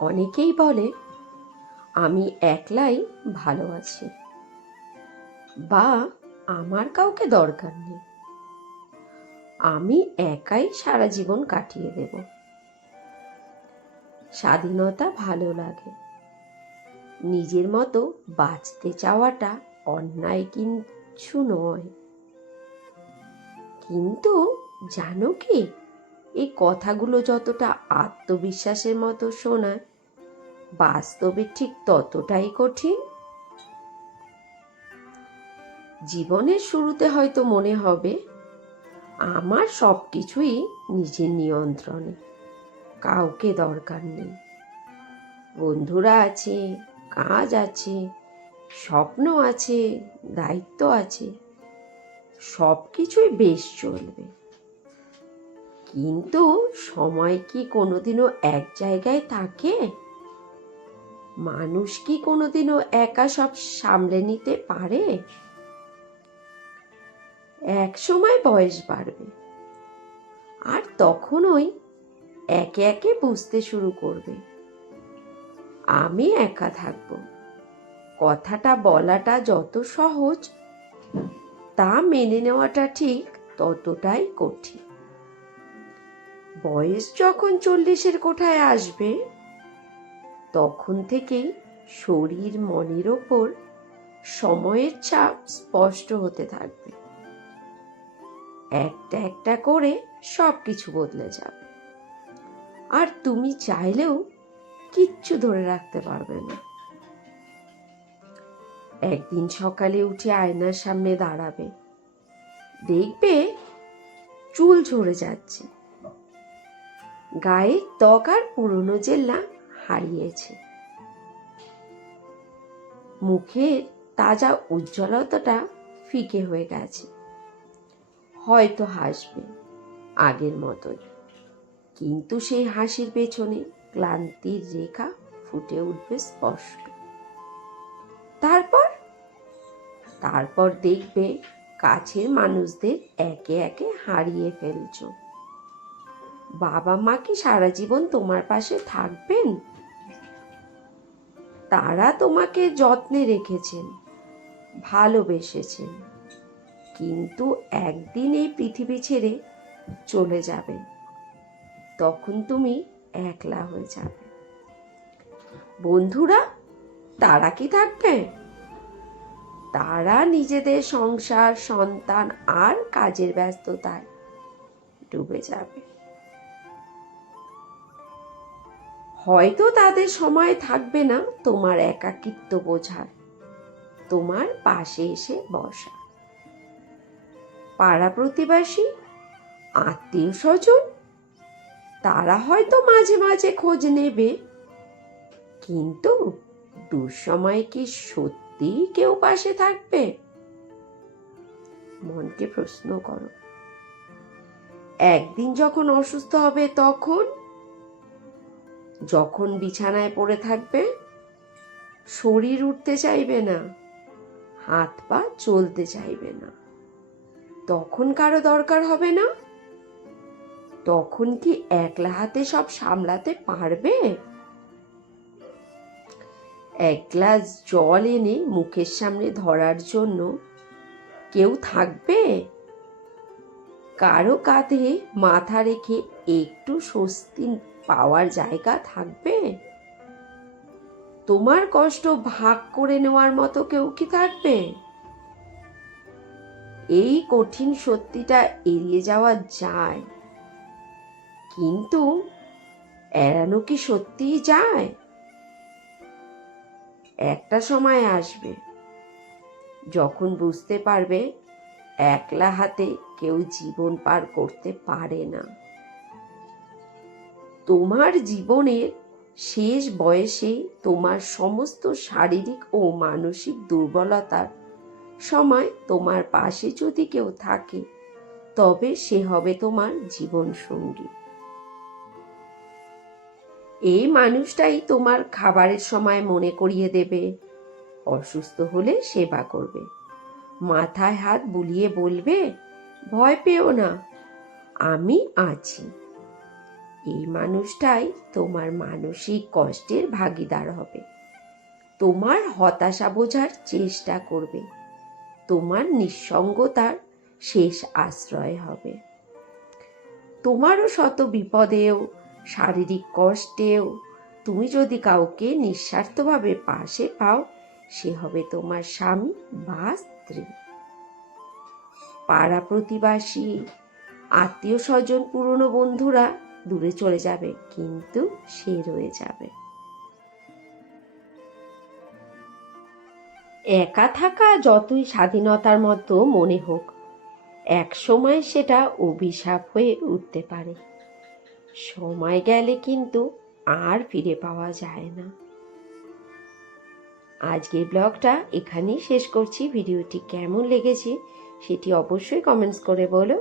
অনেকেই বলে আমি একলাই ভালো আছি, বা আমার কাউকে দরকার নেই, আমি একাই সারা জীবন কাটিয়ে দেব। স্বাধীনতা ভালো লাগে, নিজের মতো বাঁচতে চাওয়াটা অন্যায় কিছু নয়। কিন্তু জানো কি, এই কথাগুলো যতটা আত্মবিশ্বাসের মতো শোনায়, বাস্তবে ঠিক ততটাই কঠিন। জীবনের শুরুতে হয়তো মনে হবে আমার সবকিছুই নিজের নিয়ন্ত্রণে, কাউকে দরকার নেই। বন্ধুরা আছে, কাজ আছে, স্বপ্ন আছে, দায়িত্ব আছে, সবকিছুই বেশ চলবে। কিন্তু সময় কি কোনোদিনও এক জায়গায় থাকে? মানুষ কি কোনোদিনও একা সব সামলে নিতে পারে? এক সময় বয়স বাড়বে, আর তখনই একে একে বুঝতে শুরু করবে আমি একা থাকব। কথাটা বলাটা যত সহজ, তা মেনে নেওয়াটা ঠিক ততটাই কঠিন। বয়স যখন 40-এর কোঠায় আসবে, তখন থেকেই শরীর মনের ওপর সময়ের চাপ স্পষ্ট হতে থাকবে। একটা একটা করে সবকিছু বদলে যাবে, আর তুমি চাইলেও কিচ্ছু ধরে রাখতে পারবে না। একদিন সকালে উঠে আয়নার সামনে দাঁড়াবে, দেখবে চুল ঝরে যাচ্ছে, গায়ে ত্বক আর পুরনো জেল্লা হারিয়েছে, মুখের তাজা উজ্জ্বলতাটা ফিকে হয়ে গেছে। হয়তো হাসবে আগের মতোই, কিন্তু সেই হাসির পেছনে ক্লান্তির রেখা ফুটে উঠবে স্পষ্ট। তারপর দেখবে কাছের মানুষদের একে একে হারিয়ে ফেলছ। বাবা মা কি সারা জীবন তোমার পাশে থাকবেন? তারা তোমাকে যত্নে রেখেছেন, ভালোবেসেছেন, কিন্তু একদিন এই পৃথিবী ছেড়ে চলে যাবে। তখন তুমি একলা হয়ে যাবে। বন্ধুরা, তারা কি থাকবে? তারা নিজেদের সংসার, সন্তান আর কাজের ব্যস্ততায় ডুবে যাবে। হয়তো তাদের সময় থাকবে না তোমার একাকিত্ব বোঝার, তোমার পাশে এসে বসা। পাড়া প্রতিবেশী, আত্মীয় স্বজন, তারা হয়তো মাঝে মাঝে খোঁজ নেবে, কিন্তু দুঃসময়ে কি সত্যি কেউ পাশে থাকবে? মনকে প্রশ্ন করো। একদিন যখন অসুস্থ হবে, যখন বিছানায় পড়ে থাকবে, শরীর উঠতে চাইবে না, হাত পা চলতে চাইবে না, তখন কারো দরকার হবে না? তখন কি একলা হাতে সব সামলাতে পারবে? এক গ্লাস জল এনে মুখের সামনে ধরার জন্য কেউ থাকবে? কারো কাঁধে মাথা রেখে একটু স্বস্তি পাওয়ার জায়গা থাকবে? তোমার কষ্ট ভাগ করে নেওয়ার মতো কেউ কি থাকবে? এই কঠিন সত্যিটা এড়িয়ে যাওয়া যায়, কিন্তু এড়ানো কি সত্যিই যায়? একটা সময় আসবে যখন বুঝতে পারবে একলা হাতে কেউ জীবন পার করতে পারে না। তোমার জীবনের শেষ বয়সে তোমার সমস্ত শারীরিক ও মানসিক দুর্বলতার সময় তোমার পাশে যদি কেউ থাকে, তবে সে হবে তোমার জীবন সঙ্গী। এই মানুষটাই তোমার খাবারের সময় মনে করিয়ে দেবে, অসুস্থ হলে সেবা করবে, মাথায় হাত বুলিয়ে বলবে ভয় পেও না, আমি আছি। এই মানুষটাই তোমার মানসিক কষ্টের ভাগীদার হবে, তোমার হতাশা বোঝার চেষ্টা করবে, তোমার নিঃসঙ্গতার শেষ আশ্রয় হবে। তোমারও শত বিপদেও, শারীরিক কষ্টেও তুমি যদি কাউকে নিঃস্বার্থভাবে পাশে পাও, সে হবে তোমার স্বামী বা স্ত্রী। পাড়া প্রতিবেশী, আত্মীয় স্বজন, পুরনো বন্ধুরা দূরে চলে যাবে, কিন্তু সে রয়ে যাবে। একা থাকা যতই স্বাধীনতার মতো মনে হোক, এক সময় সেটা অভিশাপ হয়ে উঠতে পারে। সময় গেলে কিন্তু আর ফিরে পাওয়া যায় না। আজকের ব্লগটা এখানেই শেষ করছি। ভিডিওটি কেমন লেগেছে সেটি অবশ্যই কমেন্টস করে বলো।